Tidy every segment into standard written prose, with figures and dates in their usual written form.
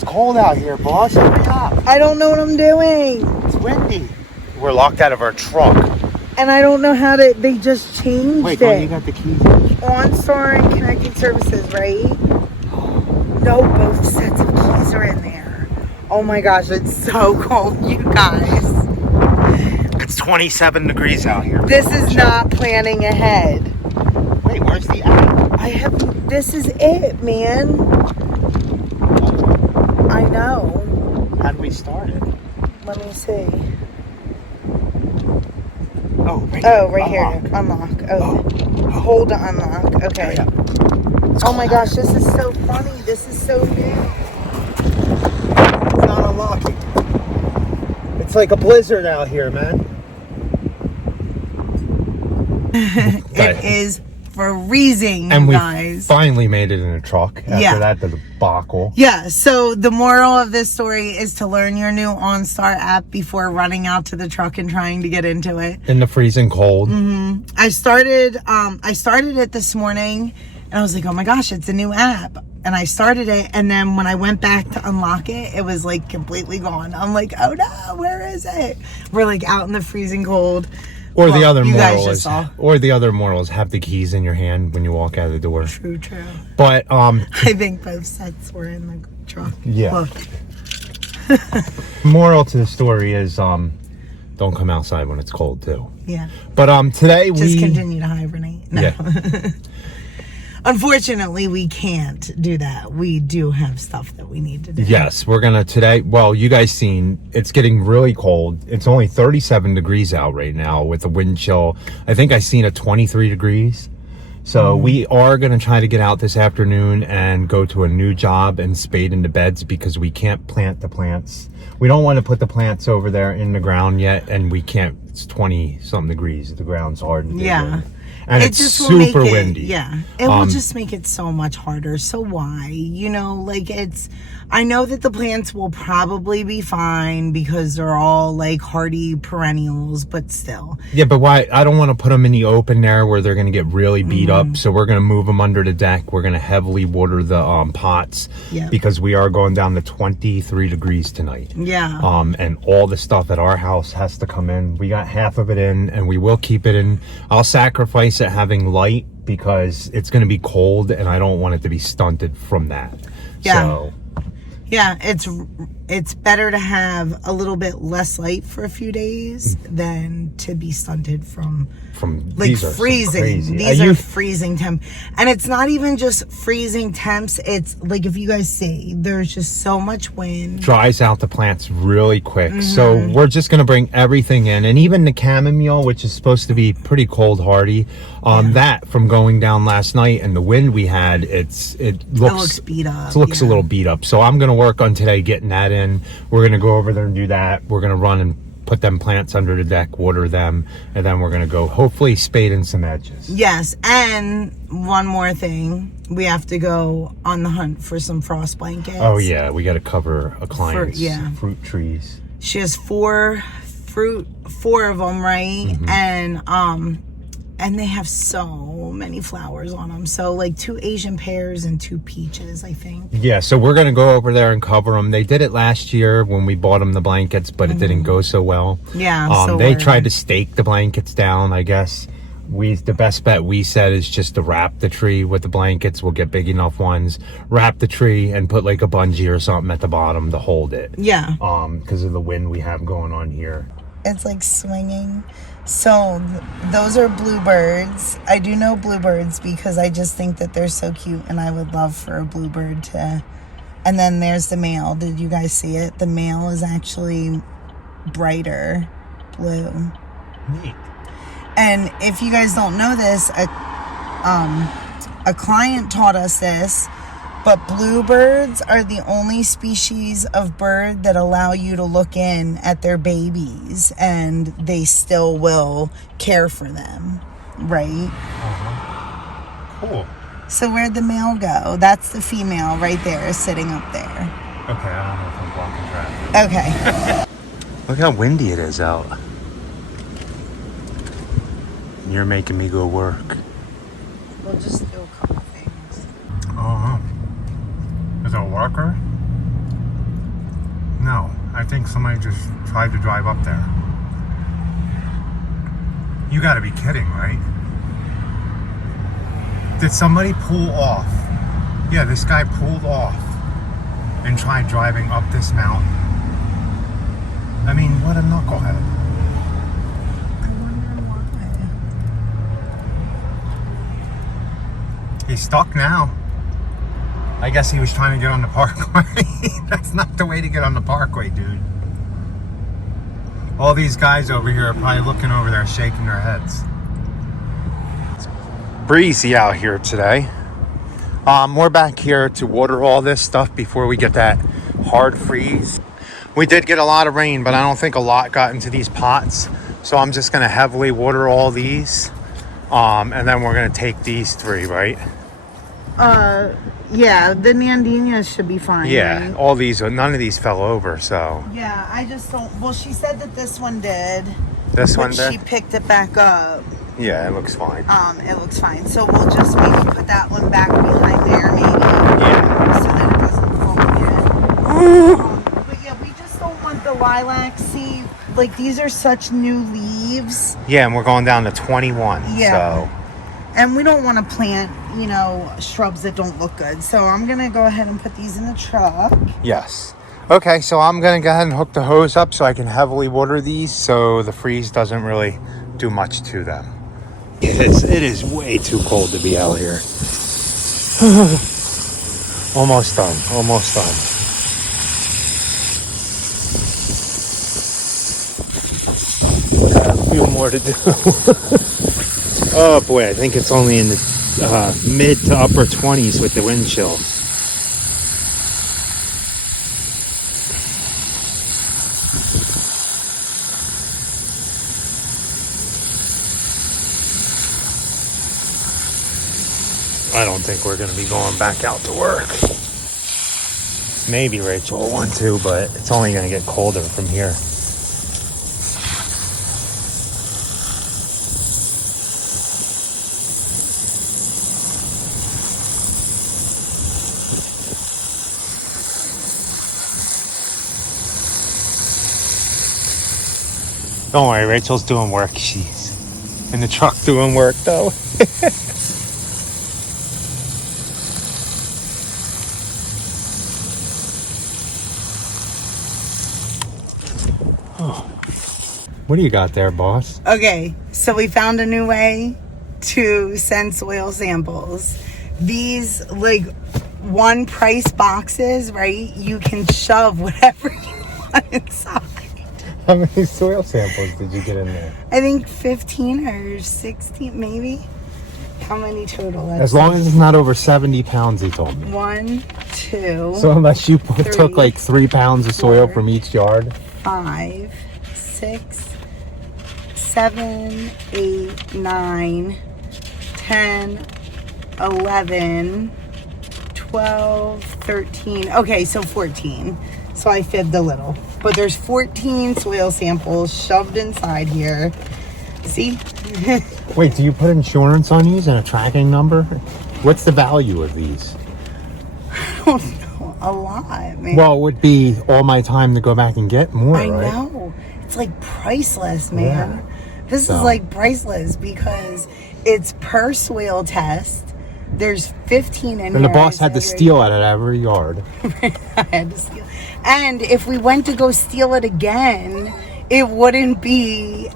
It's cold out here, boss. Hurry up. I don't know what I'm doing. It's windy. We're locked out of our truck. And I don't know how to, they just changed Wait, it. oh, you got the keys? OnStar and connecting services, right? No, both sets of keys are in there. Oh my gosh, it's so cold, you guys. It's 27 degrees out here. This is not planning ahead. Wait, where's the app? This is it, man. I know. How do we start it? Let me see. Oh, right here. Unlock. Oh. Hold to unlock. Okay. Yeah. Oh my gosh, this is so funny. This is so new. It's not unlocking. It's like a blizzard out here, man. It is freezing, and guys. We finally made it in a truck after that debacle. Yeah, so the moral of this story is to learn your new OnStar app before running out to the truck and trying to get into it. In the freezing cold. Mm-hmm. I started it this morning and I was like, oh my gosh, it's a new app. And I started it, and then when I went back to unlock it, it was like completely gone. I'm like, oh no, where is it? We're like out in the freezing cold. Or the other moral is have the keys in your hand when you walk out of the door. True. But I think both sets were in the truck. Yeah. Look. Moral to the story is don't come outside when it's cold too. Yeah. But today just continue to hibernate. No. Yeah. Unfortunately, we can't do that. We do have stuff that we need to do. Yes, we're gonna today. Well, you guys seen it's getting really cold. It's only 37 degrees out right now with the wind chill. I think I seen a 23 degrees. So we are gonna try to get out this afternoon and go to a new job and spade into beds because we can't plant the plants. We don't want to put the plants over there in the ground yet, and we can't. It's 20 something degrees. The ground's hard. Yeah. And it's super windy. Yeah. It will just make it so much harder. So why? I know that the plants will probably be fine because they're all like hardy perennials, but still. Yeah, but why? I don't want to put them in the open there where they're going to get really beat up. So we're going to move them under the deck. We're going to heavily water the pots because we are going down to 23 degrees tonight. Yeah. And all the stuff at our house has to come in. We got half of it in, and we will keep it in. I'll sacrifice it having light because it's going to be cold, and I don't want it to be stunted from that. Yeah. So. Yeah, it's better to have a little bit less light for a few days than to be stunted from like freezing. These are freezing temp, and it's not even just freezing temps. It's like, if you guys see, there's just so much wind. Dries out the plants really quick. So we're just gonna bring everything in, and even the chamomile, which is supposed to be pretty cold hardy, that from going down last night and the wind we had, it looks beat up. It looks a little beat up. So I'm gonna work on today getting that in. We're gonna go over there and do that. We're gonna run and put them plants under the deck, water them, and then we're gonna go hopefully spade in some edges. Yes, and one more thing, we have to go on the hunt for some frost blankets. Oh yeah, we got to cover a client's fruit trees. She has four of them, right? And they have so many flowers on them. So like 2 Asian pears and 2 peaches, I think. Yeah, so we're going to go over there and cover them. They did it last year when we bought them the blankets, but it didn't go so well. Yeah. They tried to stake the blankets down, I guess. The best bet we said is just to wrap the tree with the blankets. We'll get big enough ones, wrap the tree, and put like a bungee or something at the bottom to hold it. Yeah. Because of the wind we have going on here. It's like swinging. So those are bluebirds. I do know bluebirds because I just think that they're so cute, and I would love for a bluebird to. And then there's the male. Did you guys see it? The male is actually brighter blue. Neat. And if you guys don't know this, a client taught us this, but bluebirds are the only species of bird that allow you to look in at their babies, and they still will care for them, right? Cool. So where'd the male go? That's the female right there, sitting up there. Okay, I don't know if I'm blocking traffic. Okay. Look how windy it is out. You're making me go work. We'll just do a couple things. Oh. Is it a worker? I think somebody just tried to drive up there. You gotta be kidding, right? Did somebody pull off? Yeah, this guy pulled off and tried driving up this mountain. I mean, what a knucklehead. I wonder why. He's stuck now. I guess he was trying to get on the parkway. That's not the way to get on the parkway, dude. All these guys over here are probably looking over there shaking their heads. It's breezy out here today. We're back here to water all this stuff before we get that hard freeze. We did get a lot of rain, but I don't think a lot got into these pots. So I'm just going to heavily water all these. And then we're going to take these 3, right? Yeah, the Nandinas should be fine. Yeah, right? all these, none of these fell over, so. Yeah, I just don't, well, she said that this one did. This one did? She picked it back up. Yeah, it looks fine. It looks fine. So we'll just maybe put that one back behind there, maybe. Yeah. So that it doesn't fall again. But yeah, we just don't want the lilacs. See, like these are such new leaves. Yeah, and we're going down to 21. Yeah. So. And we don't want to plant, you know, shrubs that don't look good. So I'm going to go ahead and put these in the truck. Yes. Okay, so I'm going to go ahead and hook the hose up so I can heavily water these so the freeze doesn't really do much to them. It is way too cold to be out here. Almost done. Almost done. A few more to do. Oh boy, I think it's only in the mid to upper 20s with the wind chill. I don't think we're going to be going back out to work. Maybe Rachel will want to, but it's only going to get colder from here. Don't worry, Rachel's doing work. She's in the truck doing work, though. What do you got there, boss? Okay, so we found a new way to send soil samples. These, like, one price boxes, right? You can shove whatever you want inside. How many soil samples did you get in there? I think 15 or 16, maybe. How many total? As long as it's not over 70 pounds, he told me. 1, 2. So unless you took 3, like 3 pounds of soil 4, from each yard. 5, 6, 7, 8, 9, 10, 11, 12, 13. Okay, so 14. So I fibbed a little. But there's 14 soil samples shoved inside here. See? Wait, do you put insurance on these and a tracking number? What's the value of these? I don't know. A lot, man. Well, it would be all my time to go back and get more, I right? know. It's like priceless, man. Yeah. This is like priceless because it's per soil test. There's 15 in here. And the boss had to steal it at every yard. I had to steal. And if we went to go steal it again, it wouldn't be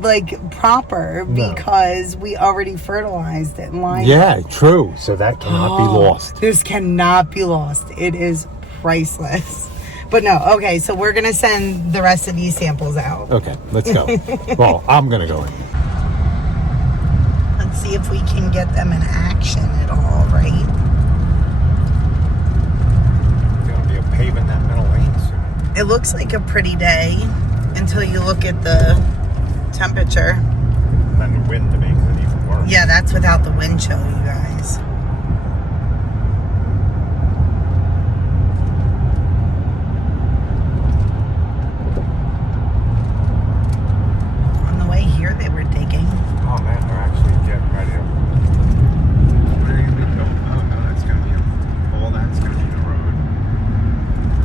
like proper because we already fertilized it and lined it. Yeah, true. So that cannot be lost. This cannot be lost. It is priceless. But no, okay, so we're going to send the rest of these samples out. Okay, let's go. Well, I'm going to go in. Let's see if we can get them in action at all, right? Going to be paving that middle lane soon. It looks like a pretty day until you look at the temperature. And then the wind makes it even worse. Yeah, that's without the wind chill, you guys. On the way here, they were digging. Oh man, they're actually getting ready to. What are they going to be building? Oh no, that's going to be all that's going to be the road.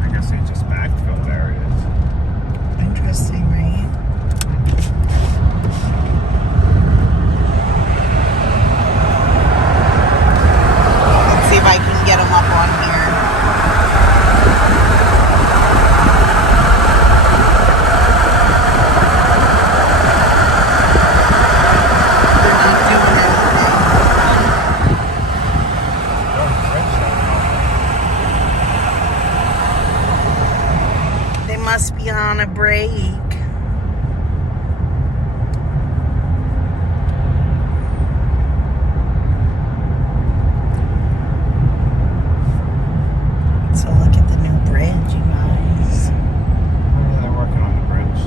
I guess they just backfilled areas. interesting, right? Let's see if I can get them up on here. They're not doing anything. They must be on a break. So look at the new bridge, you guys. They're working on the bridge.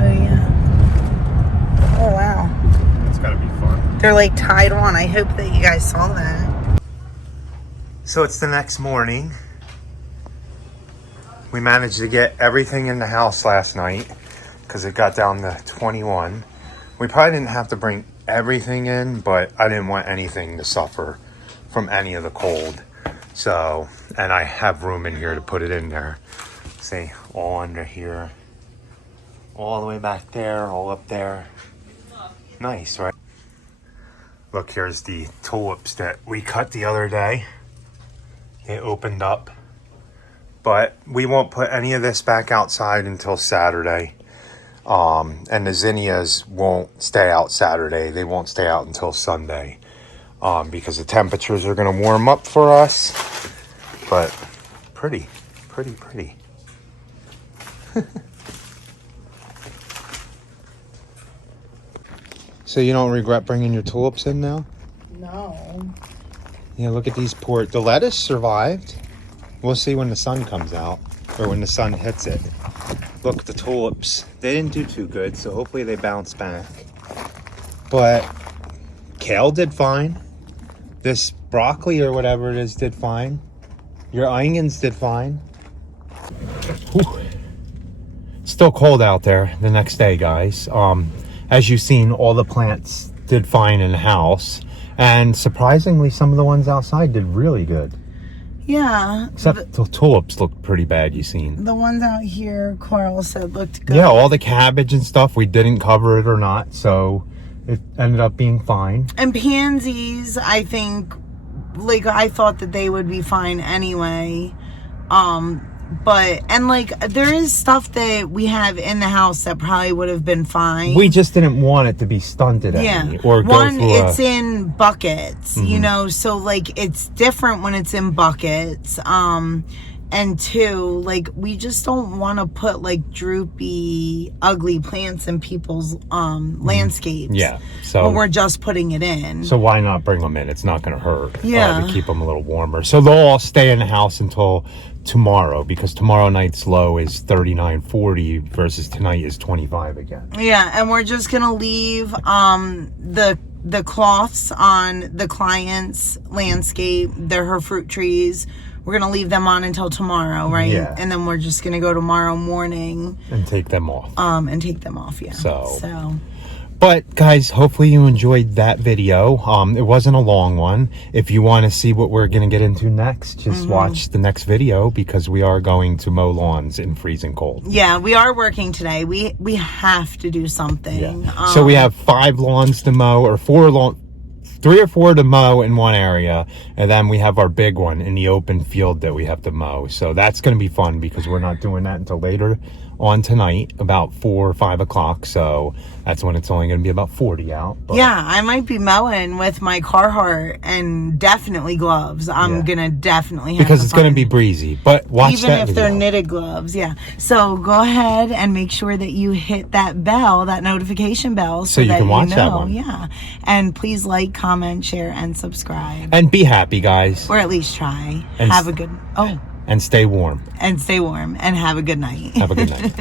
Oh yeah. Oh wow. It's got to be fun. They're like tied on. I hope that you guys saw that. So it's the next morning. We managed to get everything in the house last night because it got down to 21. We probably didn't have to bring everything in, but I didn't want anything to suffer from any of the cold. So, and I have room in here to put it in there. See, all under here, all the way back there, all up there. Nice, right? Look, here's the tulips that we cut the other day. They opened up. But we won't put any of this back outside until Saturday. And the zinnias won't stay out Saturday. They won't stay out until Sunday. Because the temperatures are going to warm up for us. But pretty. So you don't regret bringing your tulips in now? No. Yeah, look at these the lettuce survived. We'll see when the sun comes out, or when the sun hits it. Look, the tulips, they didn't do too good, so hopefully they bounce back. But kale did fine. This broccoli or whatever it is did fine. Your onions did fine. Whew. Still cold out there the next day, guys. As you've seen, all the plants did fine in the house. And surprisingly, some of the ones outside did really good. Yeah. Except the tulips looked pretty bad, you seen. The ones out here, Carl said looked good. Yeah, all the cabbage and stuff, we didn't cover it or not, so it ended up being fine. And pansies, I think, like, I thought that they would be fine anyway. But, and like, there is stuff that we have in the house that probably would have been fine. We just didn't want it to be stunted any, or go one, through it's in buckets, you know, so like it's different when it's in buckets. And two, like, we just don't want to put like droopy, ugly plants in people's landscapes. Yeah, so when we're just putting it in. So why not bring them in? It's not going to hurt. Yeah, to keep them a little warmer. So they'll all stay in the house until tomorrow, because tomorrow night's low is 39-40 versus tonight is 25 again. Yeah, and we're just gonna leave the cloths on the client's landscape. They're her fruit trees. We're gonna leave them on until tomorrow, right? Yeah. And then we're just gonna go tomorrow morning and take them off. Yeah. So. But guys, hopefully you enjoyed that video. It wasn't a long one. If you want to see what we're going to get into next, just watch the next video, because we are going to mow lawns in freezing cold. Yeah, we are working today. We have to do something. Yeah. So we have 5 lawns to mow, or 3 or 4 to mow in one area, and then we have our big one in the open field that we have to mow. So that's going to be fun, because we're not doing that until later on tonight, about 4 or 5 o'clock. So that's when it's only going to be about 40 out. But yeah, I might be mowing with my Carhartt and definitely gloves. I'm gonna definitely have because it's going to be breezy. But watch even that if video. they're knitted gloves. Yeah. So go ahead and make sure that you hit that bell, that notification bell, so you that can watch you know. that one. Yeah. And please like, comment, share, and subscribe. And be happy, guys. Or at least try. And have a good and stay warm. And stay warm. And have a good night. Have a good night.